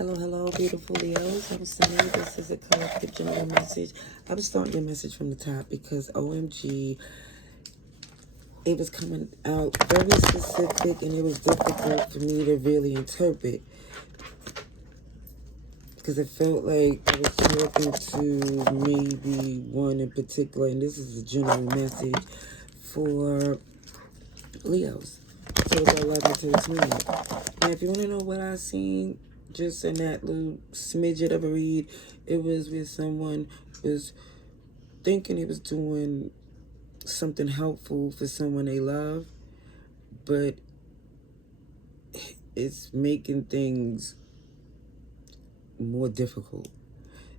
Hello, hello, beautiful Leos. I'm Sunny. This is a collective general message. I'm starting your message from the top because OMG, it was coming out very specific and it was difficult for me to really interpret because it felt like I was talking to maybe one in particular, and this is a general message for Leos. So it's 11 to 20. And if you want to know what I seen just in that little smidget of a read, it was where someone was thinking he was doing something helpful for someone they love, but it's making things more difficult.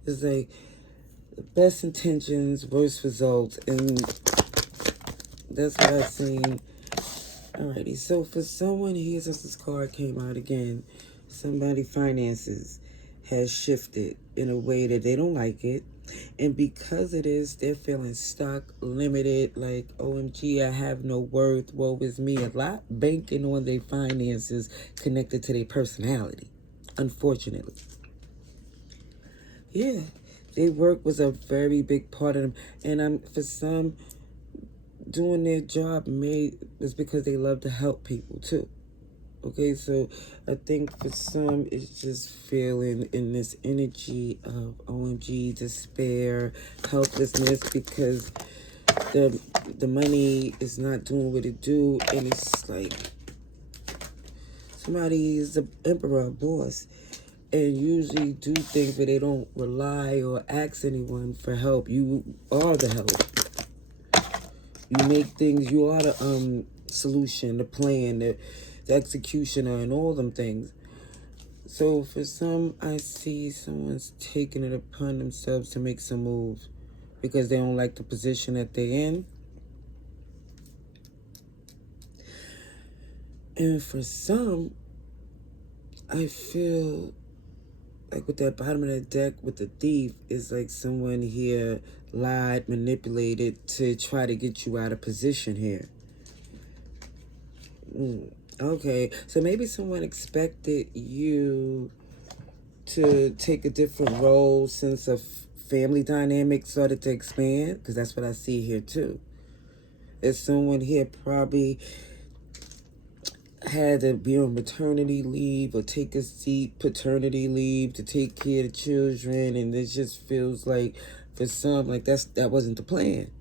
It's like the best intentions, worst results, and that's what I've seen. Alrighty, so for someone here, since this card came out again, somebody finances has shifted in a way that they don't like it. And because it is, they're feeling stuck, limited, like, OMG, I have no worth, woe is me. A lot banking on their finances connected to their personality, unfortunately. Yeah, their work was a very big part of them. And for some, doing their job is because they love to help people too. Okay, so I think for some it's just feeling in this energy of OMG, despair, helplessness, because the money is not doing what it do, and it's like somebody is the emperor, boss, and usually do things where they don't rely or ask anyone for help. You are the help. You make things. You are the solution, the plan, the executioner, and all them things. So for some, I see someone's taking it upon themselves to make some moves because they don't like the position that they're in. And for some, I feel like with that bottom of the deck with the thief, is like someone here lied, manipulated to try to get you out of position here. Okay, so maybe someone expected you to take a different role since a family dynamic started to expand, because that's what I see here too. As someone here probably had to be on maternity leave or take a seat paternity leave to take care of the children, and it just feels like for some like that wasn't the plan.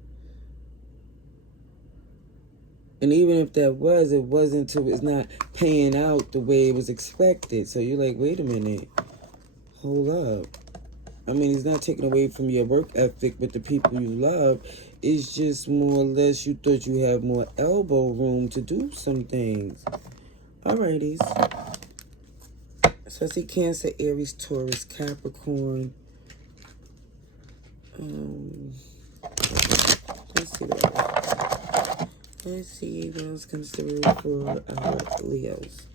And even if that was, it wasn't till it's not paying out the way it was expected. So you're like, wait a minute, hold up. I mean, it's not taking away from your work ethic with the people you love. It's just more or less you thought you had more elbow room to do some things. Alrighties. So I see Cancer, Aries, Taurus, Capricorn. Let's see what else. Let's see what else comes through for our Leos.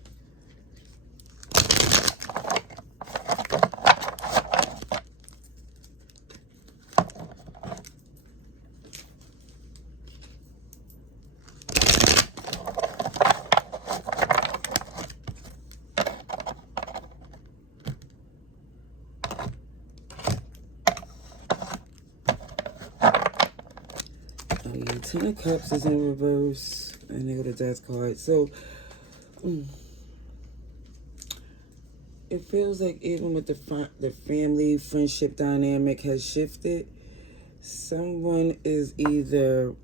Ten of Cups is in reverse, and they go to Death card. So it feels like even with the family friendship dynamic has shifted. Someone is either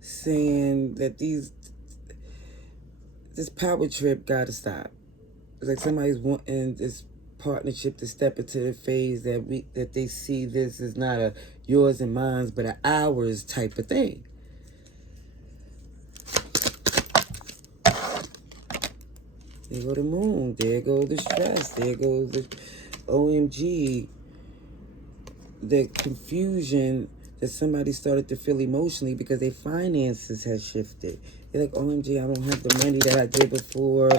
saying that this power trip gotta stop. It's like somebody's wanting this partnership to step into the phase that they see this is not a yours and mine's, but an ours type of thing. There go the moon. There go the stress. There goes the OMG. The confusion that somebody started to feel emotionally because their finances has shifted. They're like, OMG, I don't have the money that I did before,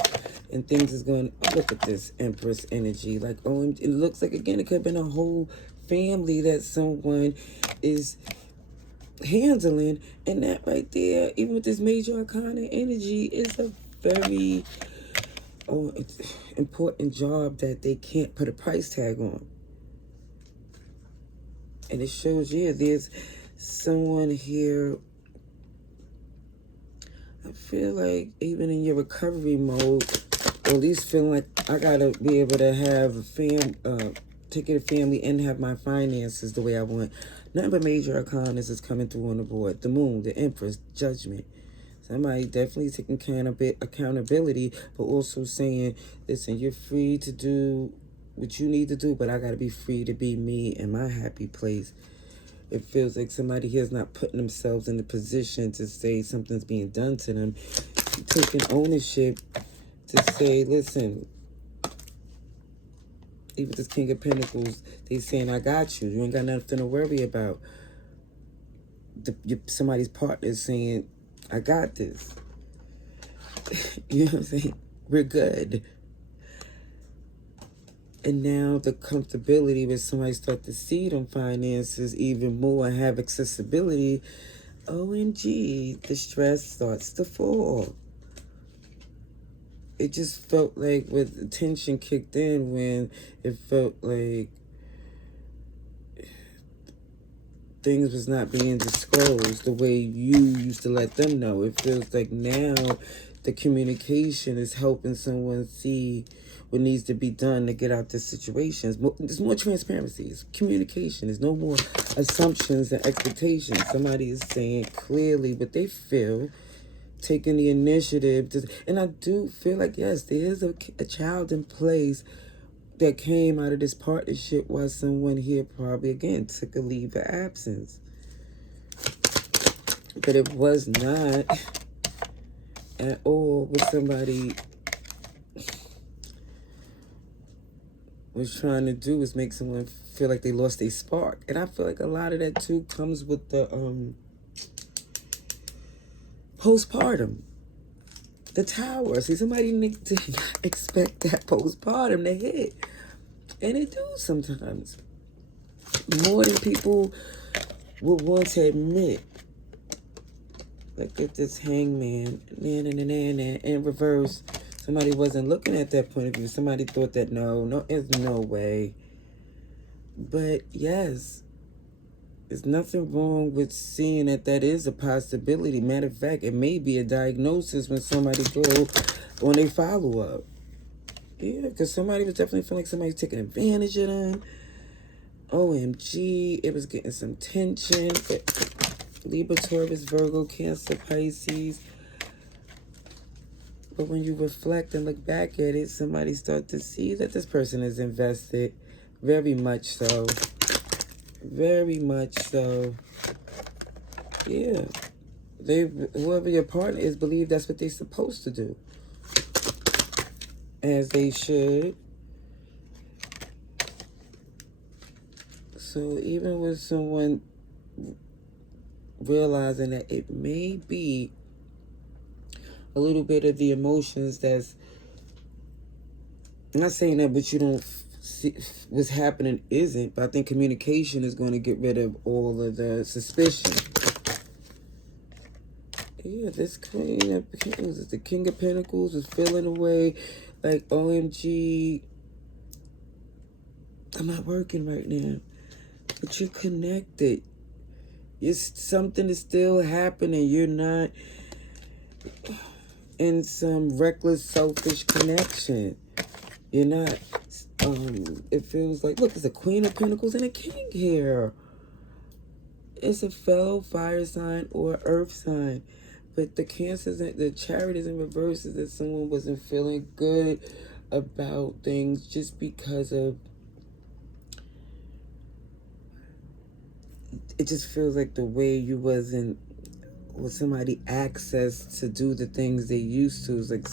and things is going, look at this Empress energy. Like, OMG, it looks like, again, it could have been a whole family that someone is handling, and that right there, even with this major arcana energy, is a very or important job that they can't put a price tag on. And it shows, yeah, there's someone here. I feel like even in your recovery mode, or at least feeling like I gotta be able to have take care of family and have my finances the way I want. Nothing but major arcanas is coming through on the board. The moon, the empress, judgment. Somebody definitely taking accountability, but also saying, listen, you're free to do what you need to do, but I gotta be free to be me in my happy place. It feels like somebody here is not putting themselves in the position to say something's being done to them. Taking ownership to say, listen, even this King of Pentacles, they saying, I got you. You ain't got nothing to worry about. Somebody's partner is saying, I got this. You know what I'm saying? We're good. And now the comfortability when somebody start to see them finances even more and have accessibility, OMG, the stress starts to fall. It just felt like with the tension kicked in when it felt like things was not being disclosed the way you used to let them know. It feels like now the communication is helping someone see what needs to be done to get out this situation. There's more transparency. It's communication. There's no more assumptions and expectations. Somebody is saying clearly what they feel, taking the initiative. And I do feel like, yes, there is a child in place that came out of this partnership while someone here probably, again, took a leave of absence. But it was not at all what somebody was trying to do, was make someone feel like they lost their spark. And I feel like a lot of that too comes with the postpartum. The tower. See, somebody did not expect that postpartum to hit. And it do sometimes. More than people would want to admit. Look at this hangman. In reverse. Somebody wasn't looking at that point of view. Somebody thought that no, there's no way. But yes, there's nothing wrong with seeing that is a possibility. Matter of fact, it may be a diagnosis when somebody go on a follow-up. Yeah, because somebody was definitely feeling like somebody's taking advantage of them. OMG, it was getting some tension. Libra, Taurus, Virgo, Cancer, Pisces. But when you reflect and look back at it, somebody start to see that this person is invested. Very much so. Very much so. Yeah. Whoever your partner is, believe that's what they're supposed to do. As they should. So even with someone realizing that it may be a little bit of the emotions that's, I'm not saying that what you don't see what's happening isn't, but I think communication is going to get rid of all of the suspicion. Yeah, this Queen of Pentacles, the King of Pentacles is feeling away like, OMG, I'm not working right now. But you're connected. Something is still happening. You're not in some reckless, selfish connection. You're not, it feels like, look, there's a Queen of Pentacles and a King here. It's a fellow fire sign or earth sign. But the Cancers, the Chariot is in reverse, is that someone wasn't feeling good about things just because of, it just feels like the way you wasn't, with somebody access to do the things they used to, is like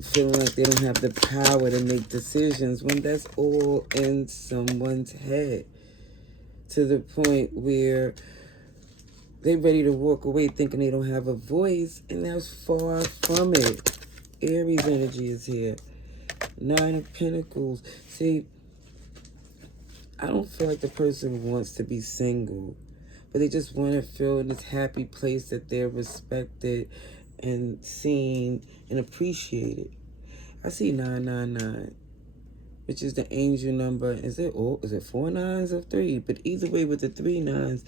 feeling like they don't have the power to make decisions when that's all in someone's head, to the point where they're ready to walk away thinking they don't have a voice, and that's far from it. Aries energy is here. 9 of Pentacles. See, I don't feel like the person wants to be single, but they just want to feel in this happy place that they're respected and seen and appreciated. I see 999, which is the angel number. Is it 4 9s or 3? But either way, with the 3 9s,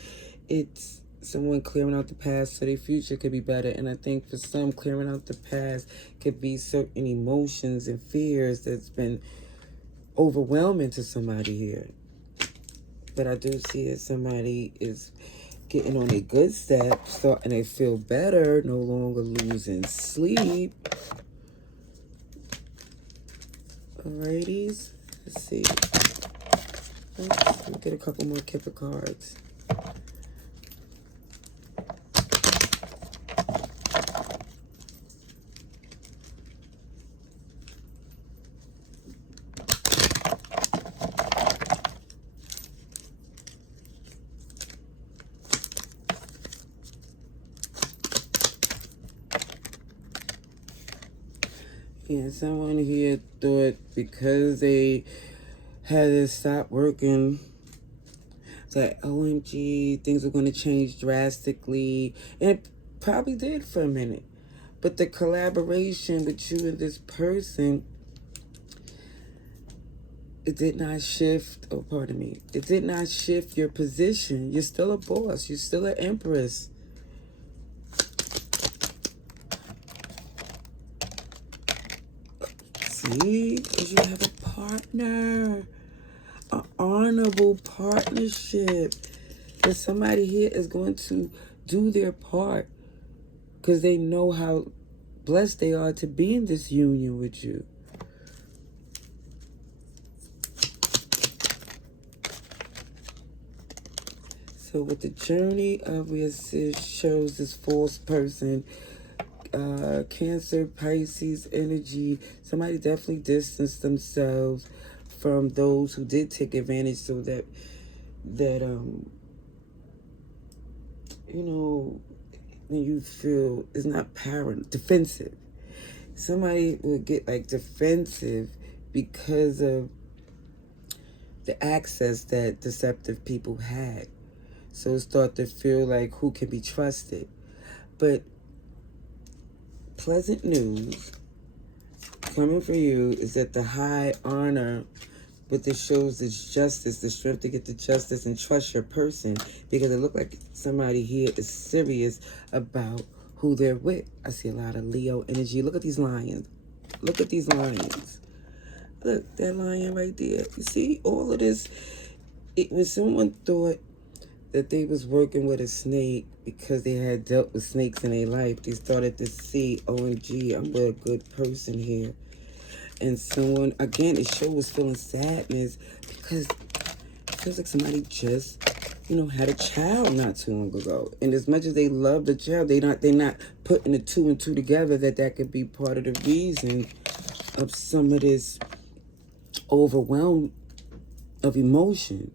it's someone clearing out the past so their future could be better. And I think for some, clearing out the past could be certain emotions and fears that's been overwhelming to somebody here. But I do see that somebody is getting on a good step, starting to feel better, no longer losing sleep. Alrighties, let's see. Let's get a couple more Kipper cards. Yeah, someone here thought because they had to stop working that OMG, things were going to change drastically. And it probably did for a minute. But the collaboration with you and this person, it did not shift, oh, pardon me, it did not shift your position. You're still a boss. You're still an empress. See, because you have a partner, an honorable partnership. And somebody here is going to do their part because they know how blessed they are to be in this union with you. So with the journey of your assist shows this false person, Cancer, Pisces energy, somebody definitely distanced themselves from those who did take advantage, so that you know, when you feel it's not defensive. Somebody will get like defensive because of the access that deceptive people had. So start to feel like who can be trusted. But pleasant news coming for you is that the high honor, but this shows is justice, the strength to get the justice and trust your person, because it looked like somebody here is serious about who they're with. I see a lot of Leo energy. Look at these lions. Look at these lions. Look, that lion right there. You see all of this? When someone thought that they was working with a snake because they had dealt with snakes in their life, they started to see, OMG, I'm with a good person here. And someone, again, it shows feeling sadness because it feels like somebody just, had a child not too long ago. And as much as they love the child, they're not putting the two and two together that could be part of the reason of some of this overwhelm of emotion.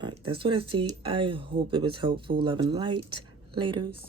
All right, that's what I see. I hope it was helpful. Love and light. Laters.